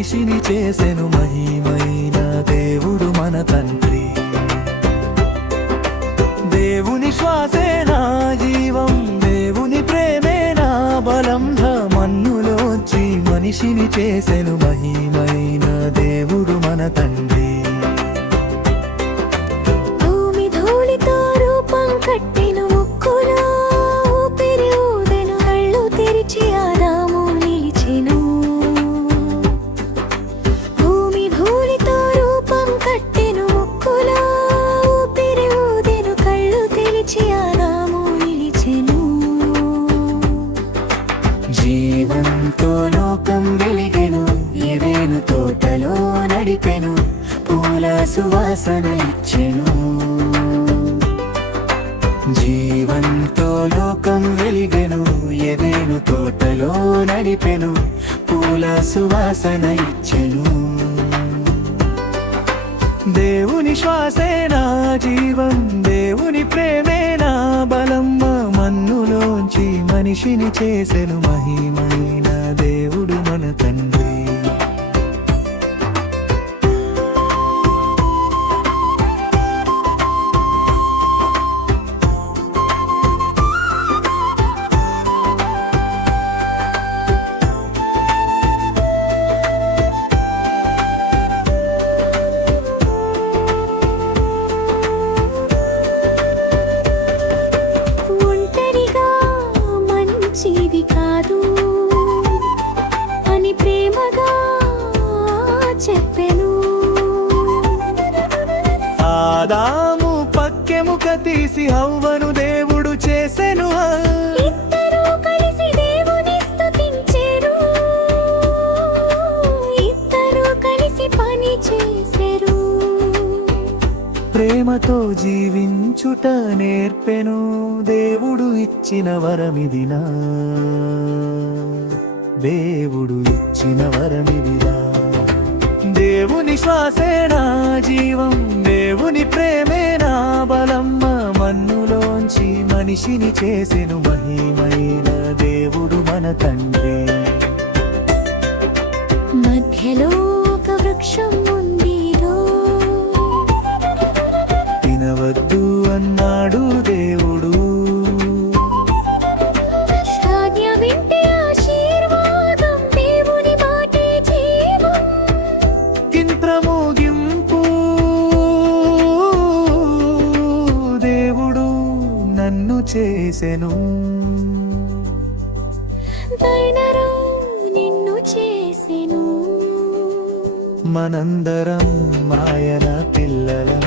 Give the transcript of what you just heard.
మనిషిని చేసెను మహిమైన దేవుడు మన తండ్రి. దేవుని శ్వాసే నా జీవం, దేవుని ప్రేమే నా బలం. మన్నులోంచి మనిషిని చేసెను మహిమైన దేవుడు మన తండ్రి. భూమి ధూళితో రూపం కట్టెను, ముక్కులో ఊపిరి ఊదెను, కళ్ళు తెరిచి ఆదాము నిలిచెను. భూమి ధూళితో రూపం కట్టెను, ముక్కులో ఊపిరి ఊదెను, కళ్ళు తెరిచి ఆదాము నిలిచెను. జీవంతో లోకం వెలిగెను, ఏదెను తోటలో నడిపెను, పూల సువాసన ఇచ్చెను. జీవంతో లోకం వెలిగెను, ఏదెను తోటలో నడిపెను, పూల సువాసన ఇచ్చెను. దేవుని శ్వాసే నా జీవం, దేవుని ప్రేమే నా బలం. మన్నులోంచి మనిషిని చేసెను మహిమైన దేవుడు మన తండ్రి. మంచిది కాదు అని ప్రేమగా చెప్పెను. ఆదాము పక్కెముక తీసి హవ్వను దేవుడు చేసెను. ఇద్దరూ కలిసి దేవుని స్తుతించెరు, ఇద్దరూ కలిసి పని చేసెరు. ప్రేమతో జీవించుట నేర్పెను, దేవుడు ఇచ్చిన వరమిదినా, దేవుడు ఇచ్చిన వరమిదినా. దేవుని శ్వాసే నా జీవం, దేవుని ప్రేమే నా బలం. మన్నులోంచి మనిషిని చేసెను మహిమైన దేవుడు మన తండ్రి. మధ్యలో ఒక వృక్షం ఉందిరో, తినవద్దు అన్నాడు దేవుడు. ఆజ్ఞ వింటే ఆశీర్వాదం, దేవుని మాటే జీవం. ఇంద్రమోగింపు దేవుడు నన్ను చేసెను, దైనరు నిన్ను చేసెను. మనందరం ఆయన పిల్లల.